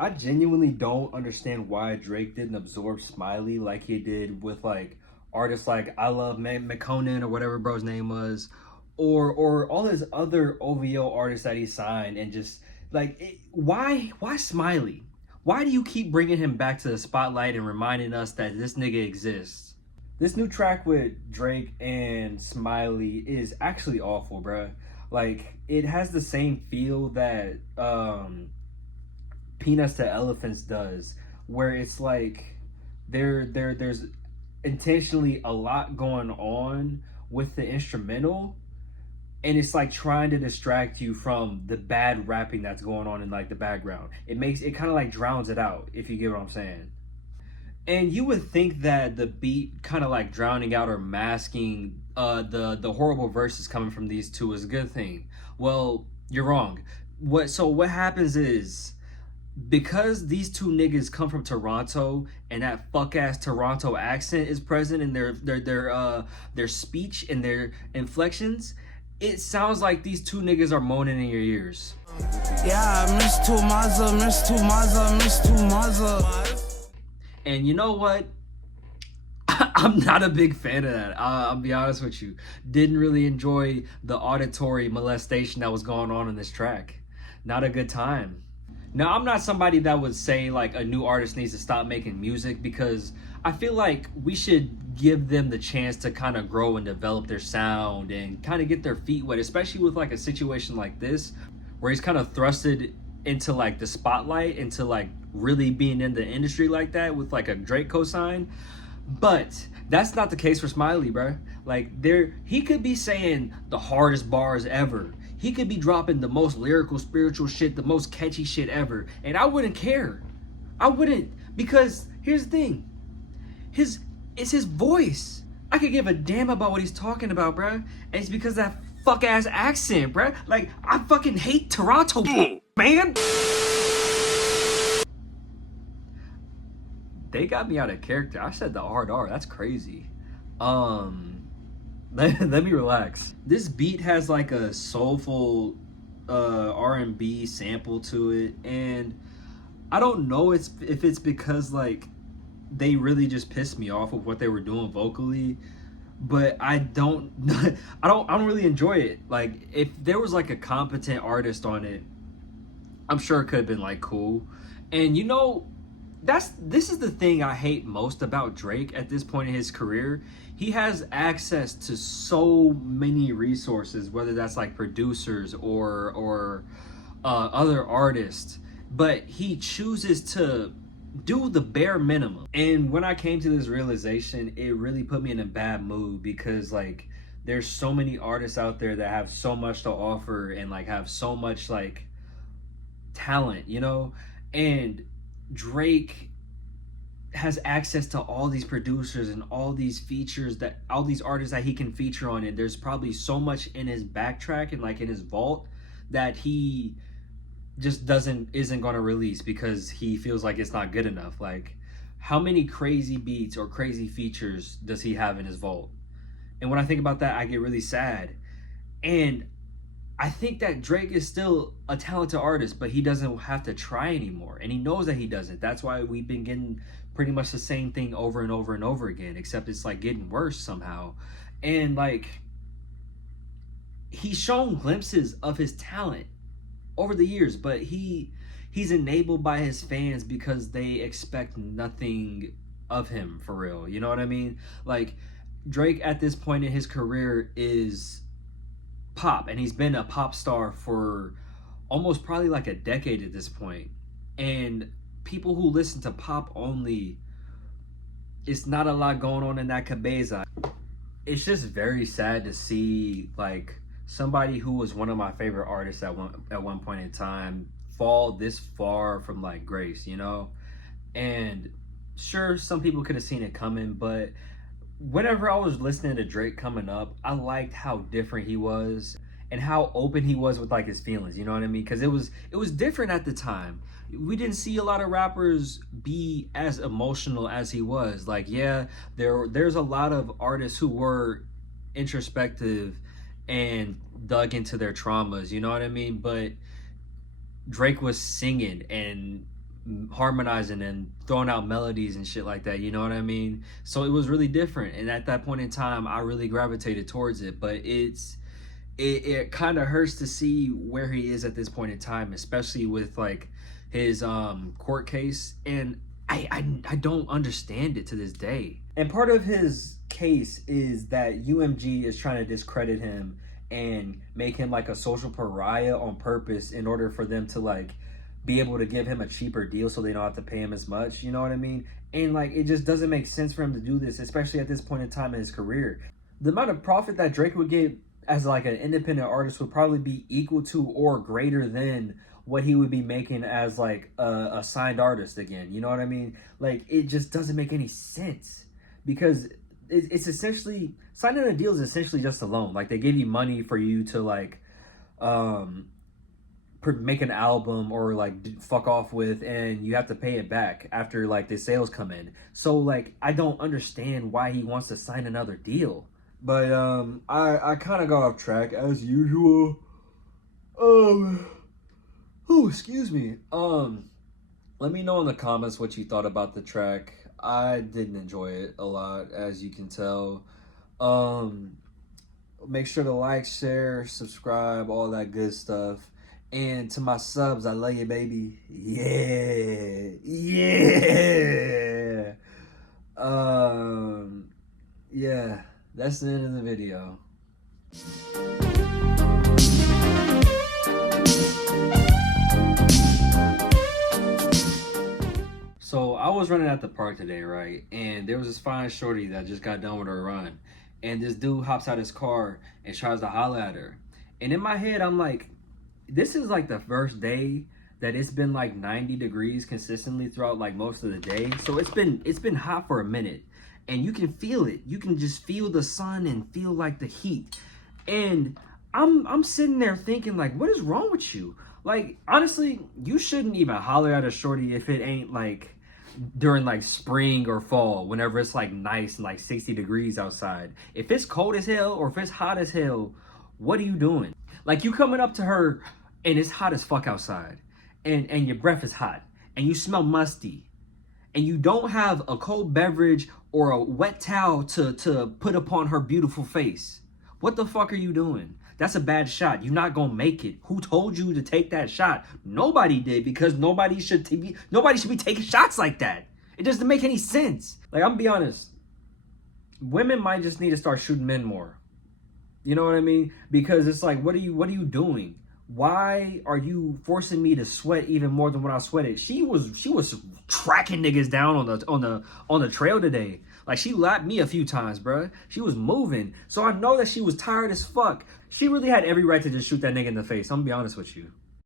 I genuinely don't understand why Drake didn't absorb Smiley like he did with like artists like I Love McConan or whatever bro's name was, or all his other OVO artists that he signed, and just like why Smiley? Why do you keep bringing him back to the spotlight and reminding us that this nigga exists? This new track with Drake and Smiley is actually awful, bruh. Like it has the same feel that Peanuts to Elephants does, where it's like there's intentionally a lot going on with the instrumental, and it's like trying to distract you from the bad rapping that's going on in like the background. It kind of like drowns it out, if you get what I'm saying. And you would think that the beat kind of like drowning out or masking the horrible verses coming from these two is a good thing. Well, you're wrong. What happens is, because these two niggas come from Toronto and that fuck ass Toronto accent is present in their speech and their inflections, it sounds like these two niggas are moaning in your ears. Yeah, Miss Tumaza, Miss Tumaza, Miss Tumaza. And you know what? I'm not a big fan of that. I'll be honest with you. Didn't really enjoy the auditory molestation that was going on in this track. Not a good time. Now, I'm not somebody that would say like a new artist needs to stop making music, because I feel like we should give them the chance to kind of grow and develop their sound and kind of get their feet wet, especially with like a situation like this where he's kind of thrusted into like the spotlight, into like really being in the industry like that with like a Drake cosign. But that's not the case for Smiley, bro. Like he could be saying the hardest bars ever. He could be dropping the most lyrical, spiritual shit, the most catchy shit ever, and I wouldn't care. I wouldn't, because here's the thing: it's his voice. I could give a damn about what he's talking about, bro. And it's because of that fuck ass accent, bro. Like, I fucking hate Toronto, man. They got me out of character. I said the hard R. That's crazy. Let me relax. This beat has like a soulful R&B sample to it, and I don't know if it's because like they really just pissed me off with what they were doing vocally, but I don't I don't really enjoy it. Like, if there was like a competent artist on it, I'm sure it could have been like cool. And you know, this is the thing I hate most about Drake at this point in his career. He has access to so many resources, whether that's like producers or other artists, but he chooses to do the bare minimum. And when I came to this realization, it really put me in a bad mood, because like there's so many artists out there that have so much to offer and like have so much like talent, you know? And Drake has access to all these producers and all these features, that all these artists that he can feature on, and there's probably so much in his backtrack and like in his vault that he just isn't going to release because he feels like it's not good enough. Like, how many crazy beats or crazy features does he have in his vault? And when I think about that, I get really sad. And I think that Drake is still a talented artist, but he doesn't have to try anymore. And he knows that he doesn't. That's why we've been getting pretty much the same thing over and over and over again, except it's like getting worse somehow. And like, he's shown glimpses of his talent over the years, but he's enabled by his fans because they expect nothing of him, for real. You know what I mean? Like, Drake at this point in his career is pop, and he's been a pop star for almost probably like a decade at this point. And people who listen to pop only, it's not a lot going on in that cabeza. It's just very sad to see like somebody who was one of my favorite artists at one point in time fall this far from like grace, you know? And sure, some people could have seen it coming, but whenever I was listening to Drake coming up, I liked how different he was and how open he was with like his feelings, you know what I mean? Because it was different at the time. We didn't see a lot of rappers be as emotional as he was. Like, yeah, there's a lot of artists who were introspective and dug into their traumas, you know what I mean? But Drake was singing and harmonizing and throwing out melodies and shit like that, you know what I mean? So it was really different, and at that point in time I really gravitated towards it. But it kind of hurts to see where he is at this point in time, especially with like his court case. And I don't understand it to this day. And part of his case is that UMG is trying to discredit him and make him like a social pariah on purpose in order for them to like be able to give him a cheaper deal so they don't have to pay him as much, you know what I mean? And like it just doesn't make sense for him to do this, especially at this point in time in his career. The amount of profit that Drake would get as like an independent artist would probably be equal to or greater than what he would be making as like a signed artist again, you know what I mean? Like it just doesn't make any sense, because it's essentially, signing a deal is essentially just a loan. Like they give you money for you to like make an album or like fuck off with, and you have to pay it back after like the sales come in. So like I don't understand why he wants to sign another deal. But I kind of got off track as usual. Oh, excuse me. Let me know in the comments what you thought about the track. I didn't enjoy it a lot, as you can tell. Make sure to like, share, subscribe, all that good stuff. And to my subs, I love you, baby. Yeah. Yeah. Yeah. That's the end of the video. So I was running at the park today, right? And there was this fine shorty that just got done with her run. And this dude hops out his car and tries to holler at her. And in my head, I'm like, this is like the first day that it's been like 90 degrees consistently throughout like most of the day. So it's been hot for a minute. And you can feel it. You can just feel the sun and feel like the heat. And I'm sitting there thinking like, what is wrong with you? Like, honestly, you shouldn't even holler at a shorty if it ain't like during like spring or fall, whenever it's like nice and like 60 degrees outside. If it's cold as hell or if it's hot as hell, what are you doing? Like, you coming up to her and it's hot as fuck outside, and your breath is hot and you smell musty, and you don't have a cold beverage or a wet towel to put upon her beautiful face. What the fuck are you doing? That's a bad shot. You're not gonna make it. Who told you to take that shot? Nobody did, because nobody should be taking shots like that. It doesn't make any sense. Like, I'm gonna be honest. Women might just need to start shooting men more. You know what I mean? Because it's like, what are you doing? Why are you forcing me to sweat even more than what I sweated? She was tracking niggas down on the trail today. Like, she lapped me a few times, bruh. She was moving. So I know that she was tired as fuck. She really had every right to just shoot that nigga in the face. I'm gonna be honest with you.